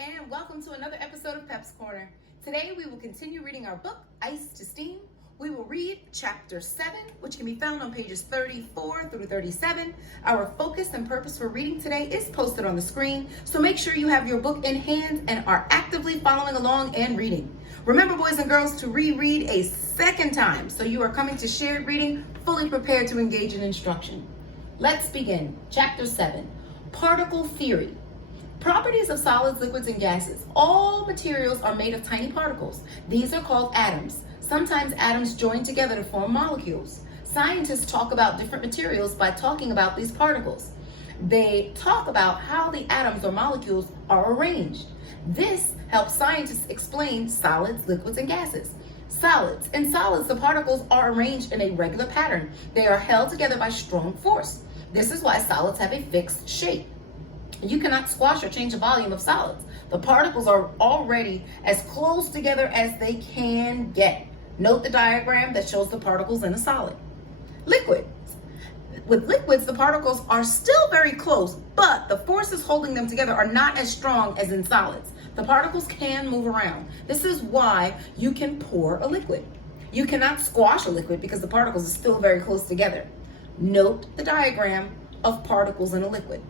and welcome to another episode of Pep's Corner. Today we will continue reading our book, Ice to Steam. We will read chapter 7, which can be found on pages 34 through 37. Our focus and purpose for reading today is posted on the screen, so make sure you have your book in hand and are actively following along and reading. Remember, boys and girls, to reread a second time, so you are coming to shared reading fully prepared to engage in instruction. Let's begin. Chapter 7, Particle Theory. Properties of solids, liquids, and gases. All materials are made of tiny particles. These are called atoms. Sometimes atoms join together to form molecules. Scientists talk about different materials by talking about these particles. They talk about how the atoms or molecules are arranged. This helps scientists explain solids, liquids, and gases. Solids. In solids, the particles are arranged in a regular pattern. They are held together by strong force. This is why solids have a fixed shape. You cannot squash or change the volume of solids. The particles are already as close together as they can get. Note the diagram that shows the particles in a solid. Liquids. With liquids, the particles are still very close, but the forces holding them together are not as strong as in solids. The particles can move around. This is why you can pour a liquid. You cannot squash a liquid because the particles are still very close together. Note the diagram of particles in a liquid.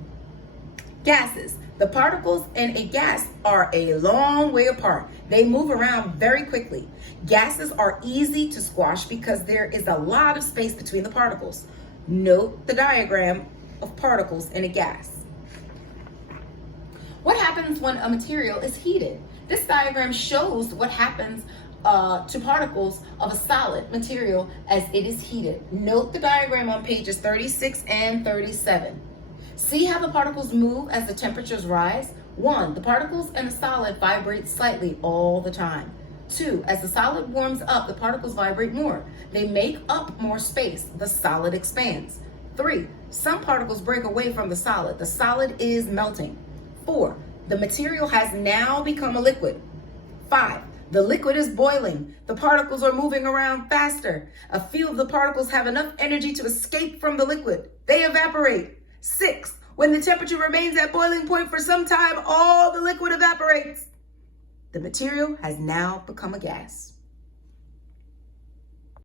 Gases. The particles in a gas are a long way apart. They move around very quickly. Gases are easy to squash because there is a lot of space between the particles. Note the diagram of particles in a gas. What happens when a material is heated? This diagram shows what happens to particles of a solid material as it is heated. Note the diagram on pages 36 and 37. See how the particles move as the temperatures rise? 1. The particles in a solid vibrate slightly all the time. 2. As the solid warms up, the particles vibrate more. They make up more space. The solid expands. 3. Some particles break away from the solid. The solid is melting. 4. The material has now become a liquid. 5. The liquid is boiling. The particles are moving around faster. A few of the particles have enough energy to escape from the liquid. They evaporate. 6. When the temperature remains at boiling point for some time, all the liquid evaporates. The material has now become a gas.